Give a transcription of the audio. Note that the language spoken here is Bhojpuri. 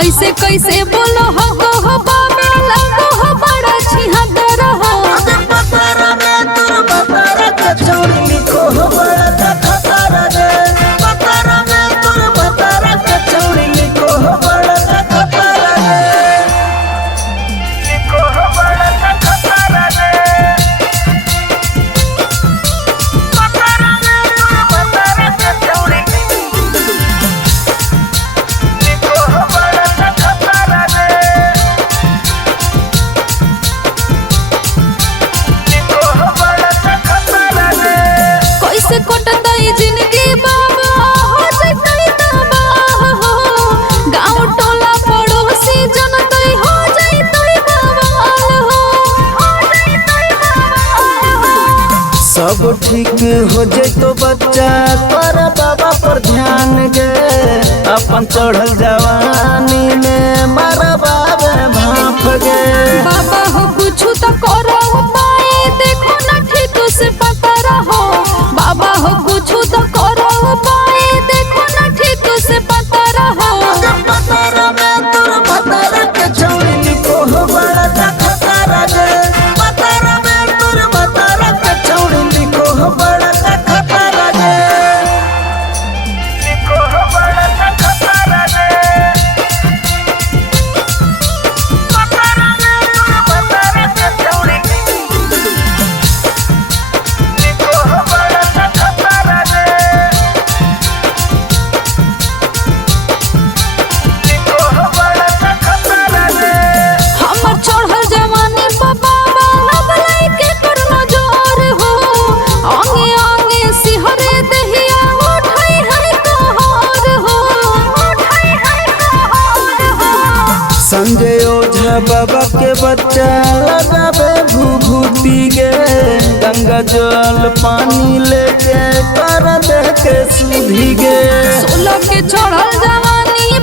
ऐसे कैसे बोलो हो बाबा लगो हो बड़ा छिहत्तर हो। पतारा में तोर पतारा का चौड़ी लिखो हो बड़ा खतरा रे। पतारा में तोर पतारा का चौड़ी लिखो हो बड़ा खतरा रे। लिखो हो बड़ा खतरा रे। पतारा में तोर पतारा का चौड़ी लिखो हो बड़ा खतरा रे। कैसे कटतई जिंदगी बाबा हो जतई तबाह हो। गांव टोला पड़ोसी जनतई हो जतई बवाल हो। सब ठीक हो जैतो बच्चा पर बाबा पर ध्यान गे। अपन चढ़ल जवानी में मारा बाबा भाप गे। बाबा हो कुछ तो करो उपाय देखो ना ठीक से पता रहो। बाबा हो कुछ तो करो उपाय देखो ना ठीक से पता रहो। पतारा में तोर पतारा के चौड़ी लिखो हो बड़ा खतरा गे। पतारा में तोर पतारा के चौड़ी लिखो हो बड़ा खतरा गे। लिखो हो बड़ा खतरा गे। पतारा में तोर पतारा के चौड़ी लिखो हो बड़ा खतरा गे। लिखो हो बड़ा खतरा गे। हमर चढ़ल जवानी बाबा लब लाइके करनो जोर हो। आंगे आंगे सिहरे दहिया उठाई है कहर हो। उठाई है कहर हो। संजय ओझा बाबा के बच्चा लगावे भूभूति गे। गंगा जल पानी लेके कर दे के सुधी गे। 16 के चढ़ल जवानी